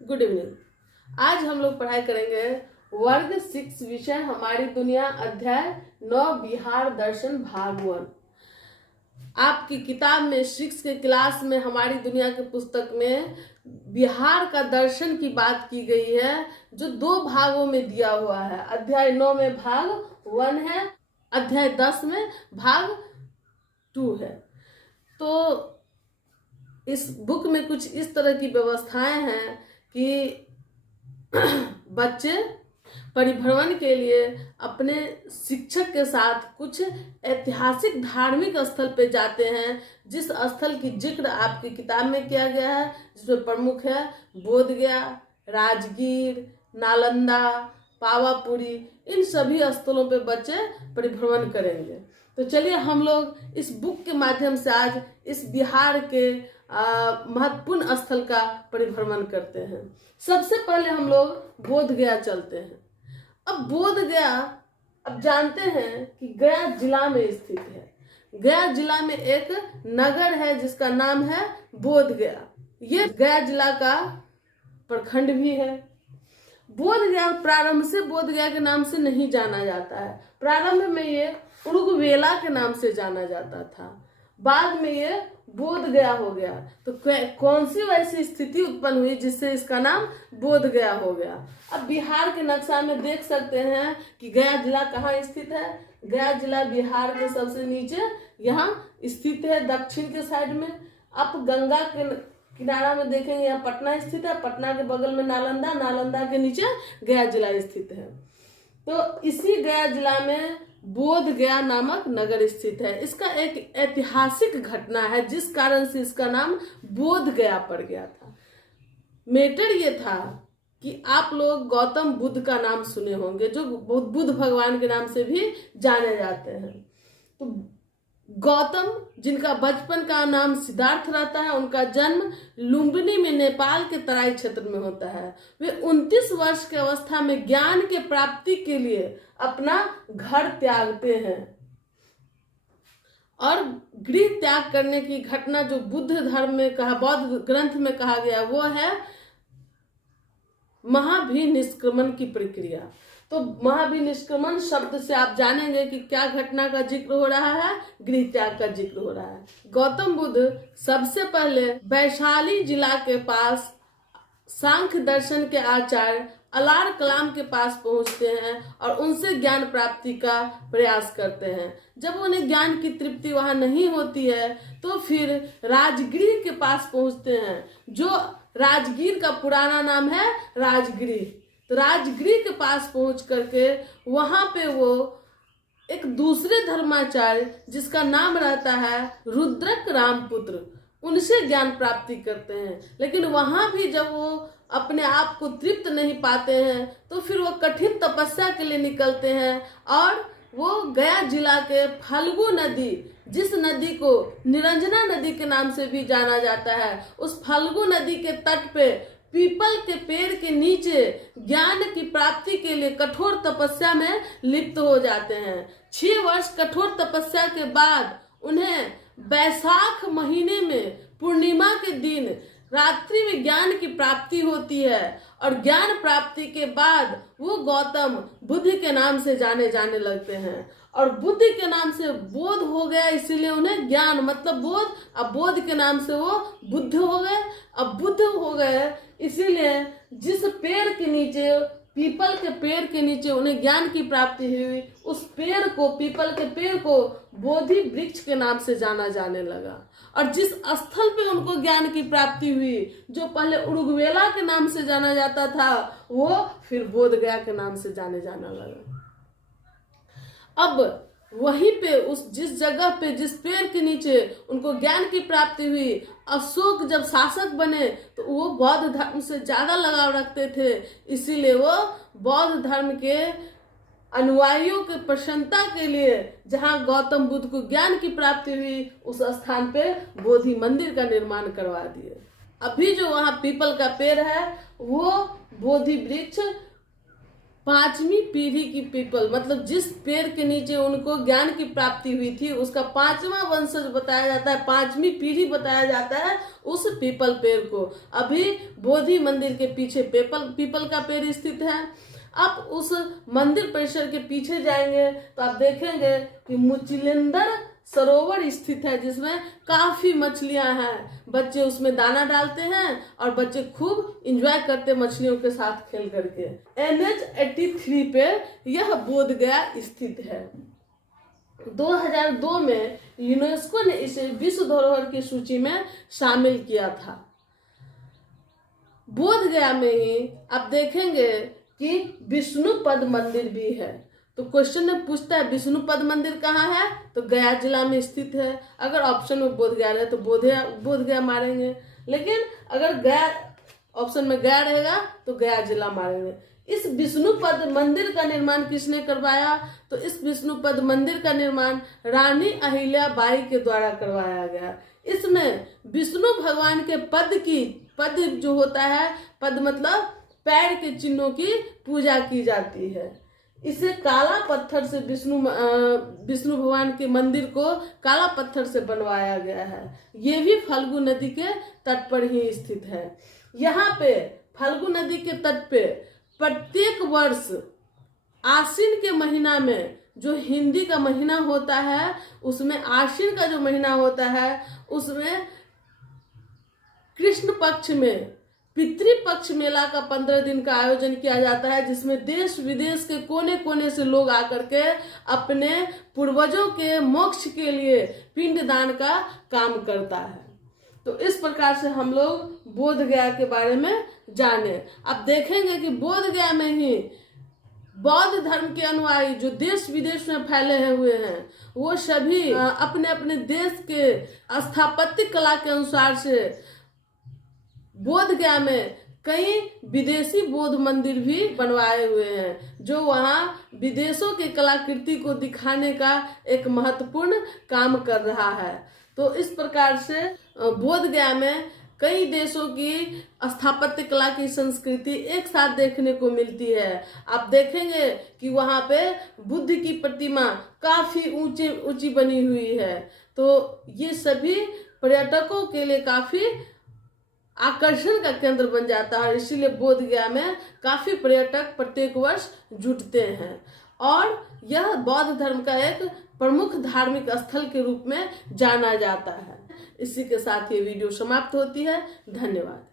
Good evening. आज हम लोग पढ़ाई करेंगे वर्ग 6 विषय हमारी दुनिया अध्याय 9 बिहार दर्शन भाग 1। आपकी किताब में 6 के क्लास में हमारी दुनिया के पुस्तक में बिहार का दर्शन की बात की गई है, जो 2 भागों में दिया हुआ है। अध्याय 9 में भाग 1 है, अध्याय 10 में भाग 2 है। तो इस बुक में कुछ इस तरह की व्यवस्थाएं हैं कि बच्चे परिभ्रमण के लिए अपने शिक्षक के साथ कुछ ऐतिहासिक धार्मिक स्थल पे जाते हैं, जिस स्थल की जिक्र आपकी किताब में किया गया है, जिसमें प्रमुख है बोधगया, राजगीर, नालंदा, पावापुरी। इन सभी स्थलों पे बच्चे परिभ्रमण करेंगे। तो चलिए हम लोग इस बुक के माध्यम से आज इस बिहार के महत्वपूर्ण स्थल का परिभ्रमण करते हैं। सबसे पहले हम लोग बोधगया चलते हैं। अब बोधगया, अब जानते हैं कि गया जिला में स्थित है। गया जिला में एक नगर है जिसका नाम है बोधगया। ये गया जिला का प्रखंड भी है। बोधगया प्रारंभ से बोधगया के नाम से नहीं जाना जाता है। प्रारंभ में ये उरुगवेला के नाम से जाना जाता था, बाद में ये बोधगया हो गया। तो कौन सी वैसी स्थिति उत्पन्न हुई जिससे इसका नाम बोधगया हो गया। अब बिहार के नक्शा में देख सकते हैं कि गया जिला कहाँ स्थित है। गया जिला बिहार के सबसे नीचे यहाँ स्थित है, दक्षिण के साइड में। आप गंगा के किनारा में देखेंगे यहाँ पटना स्थित है, पटना के बगल में नालंदा, नालंदा के नीचे गया जिला स्थित है। तो इसी गया जिला में बोधगया नामक नगर स्थित है। इसका एक ऐतिहासिक घटना है जिस कारण से इसका नाम बोधगया पड़ गया था। मैटर ये था कि आप लोग गौतम बुद्ध का नाम सुने होंगे, जो बुद्ध भगवान के नाम से भी जाने जाते हैं। तो गौतम, जिनका बचपन का नाम सिद्धार्थ रहता है, उनका जन्म लुम्बिनी में नेपाल के तराई क्षेत्र में होता है। वे 29 वर्ष की अवस्था में ज्ञान के प्राप्ति के लिए अपना घर त्यागते हैं। और गृह त्याग करने की घटना जो बुद्ध धर्म में बौद्ध ग्रंथ में कहा गया, वो है महाभिनिष्क्रमण की प्रक्रिया। तो महाभिनिष्क्रमण शब्द से आप जानेंगे कि क्या घटना का जिक्र हो रहा है, गृह त्याग का जिक्र हो रहा है। गौतम बुद्ध सबसे पहले वैशाली जिला के पास सांख्य दर्शन के आचार्य अलार कलाम के पास पहुंचते हैं और उनसे ज्ञान प्राप्ति का प्रयास करते हैं। जब उन्हें ज्ञान की तृप्ति वहां नहीं होती है तो फिर राजगृह के पास पहुंचते हैं, जो राजगीर का पुराना नाम है राजगृह। तो राजगृह के पास पहुंच करके वहां पे वो एक दूसरे धर्माचार्य जिसका नाम रहता है रुद्रक रामपुत्र, उनसे ज्ञान प्राप्ति करते हैं। लेकिन वहां भी जब वो अपने आप को तृप्त नहीं पाते हैं तो फिर वो कठिन तपस्या के लिए निकलते हैं और वो गया जिला के फल्गु नदी, जिस नदी को निरंजना नदी के नाम से भी जाना जाता है, उस फल्गु नदी के तट पे पीपल के पेड़ के नीचे ज्ञान की प्राप्ति के लिए कठोर तपस्या में लिप्त हो जाते हैं। 6 वर्ष कठोर तपस्या के बाद उन्हें बैसाख महीने में पूर्णिमा के दिन रात्रि में ज्ञान की प्राप्ति होती है और ज्ञान प्राप्ति के बाद वो गौतम बुद्ध के नाम से जाने लगते हैं। और बुद्ध के नाम से बोध हो गया, इसीलिए उन्हें ज्ञान मतलब बोध। अब बोध के नाम से वो बुद्ध हो गए। अब बुद्ध हो गए इसीलिए जिस पेड़ के नीचे, पीपल के पेड़ के नीचे उन्हें ज्ञान की प्राप्ति हुई, उस पेड़ को, पीपल के पेड़ को बोधि वृक्ष के नाम से जाना जाने लगा। और जिस स्थल पे उनको ज्ञान की प्राप्ति हुई, जो पहले उरुगवेला के नाम से जाना जाता था, वो फिर बोधगया के नाम से जाने जाना लगा। अब वहीं पे जिस जगह पे, जिस पेड़ के नीचे उनको ज्ञान की प्राप्ति हुई, अशोक जब शासक बने तो वो बौद्ध धर्म से ज्यादा लगाव रखते थे, इसीलिए वो बौद्ध धर्म के अनुयायियों के प्रसन्नता के लिए जहां गौतम बुद्ध को ज्ञान की प्राप्ति हुई, उस स्थान पे बोधि मंदिर का निर्माण करवा दिए। अभी जो वहां पीपल का पेड़ है वो बोधि वृक्ष 5वीं पीढ़ी की पीपल, मतलब जिस पेड़ के नीचे उनको ज्ञान की प्राप्ति हुई थी उसका 5वां वंशज बताया जाता है, 5वीं पीढ़ी बताया जाता है उस पीपल पेड़ को। अभी बोधि मंदिर के पीछे पीपल का पेड़ स्थित है। आप उस मंदिर परिसर के पीछे जाएंगे तो आप देखेंगे कि मुचिलेंदर सरोवर स्थित है, जिसमें काफी मछलियां हैं। बच्चे उसमें दाना डालते हैं और बच्चे खूब एंजॉय करते मछलियों के साथ खेल करके। NH 83 पे यह बोध गया स्थित है। 2002 में यूनेस्को ने इसे विश्व धरोहर की सूची में शामिल किया था। बोध गया में ही आप देखेंगे कि विष्णुपद मंदिर भी है। तो क्वेश्चन में पूछता है विष्णुपद मंदिर कहाँ है, तो गया जिला में स्थित है। अगर ऑप्शन में बोध गया रहे तो बोध गया मारेंगे, लेकिन अगर गया ऑप्शन में गया रहेगा तो गया जिला मारेंगे। इस विष्णुपद मंदिर का निर्माण किसने करवाया, तो इस विष्णुपद मंदिर का निर्माण रानी अहिल्याबाई के द्वारा करवाया गया। इसमें विष्णु भगवान के पद जो होता है, पद मतलब पैर के चिन्हों की पूजा की जाती है। इसे काला पत्थर से विष्णु भगवान के मंदिर को काला पत्थर से बनवाया गया है। ये भी फल्गु नदी के तट पर ही स्थित है। यहाँ पे फल्गु नदी के तट पे प्रत्येक वर्ष आश्विन के महीना में, जो हिंदी का महीना होता है उसमें आश्विन का जो महीना होता है उसमें कृष्ण पक्ष में पितृपक्ष मेला का 15 दिन का आयोजन किया जाता है, जिसमें देश विदेश के कोने कोने से लोग आकर के अपने पूर्वजों के मोक्ष के लिए पिंडदान का काम करता है। तो इस प्रकार से हम लोग बोध गया के बारे में जाने। अब देखेंगे कि बोध गया में ही बौद्ध धर्म के अनुयायी जो देश विदेश में फैले हुए हैं, वो सभी अपने अपने देश के स्थापत्य कला के अनुसार से बोध गया में कई विदेशी बौद्ध मंदिर भी बनवाए हुए हैं, जो वहाँ विदेशों के कलाकृति को दिखाने का एक महत्वपूर्ण काम कर रहा है। तो इस प्रकार से बोध गया में कई देशों की स्थापत्य कला की संस्कृति एक साथ देखने को मिलती है। आप देखेंगे कि वहाँ पे बुद्ध की प्रतिमा काफी ऊंची बनी हुई है। तो ये सभी पर्यटकों के लिए काफी आकर्षण का केंद्र बन जाता है, इसीलिए बोध गया में काफी पर्यटक प्रत्येक वर्ष जुटते हैं और यह बौद्ध धर्म का एक प्रमुख धार्मिक स्थल के रूप में जाना जाता है। इसी के साथ ये वीडियो समाप्त होती है। धन्यवाद।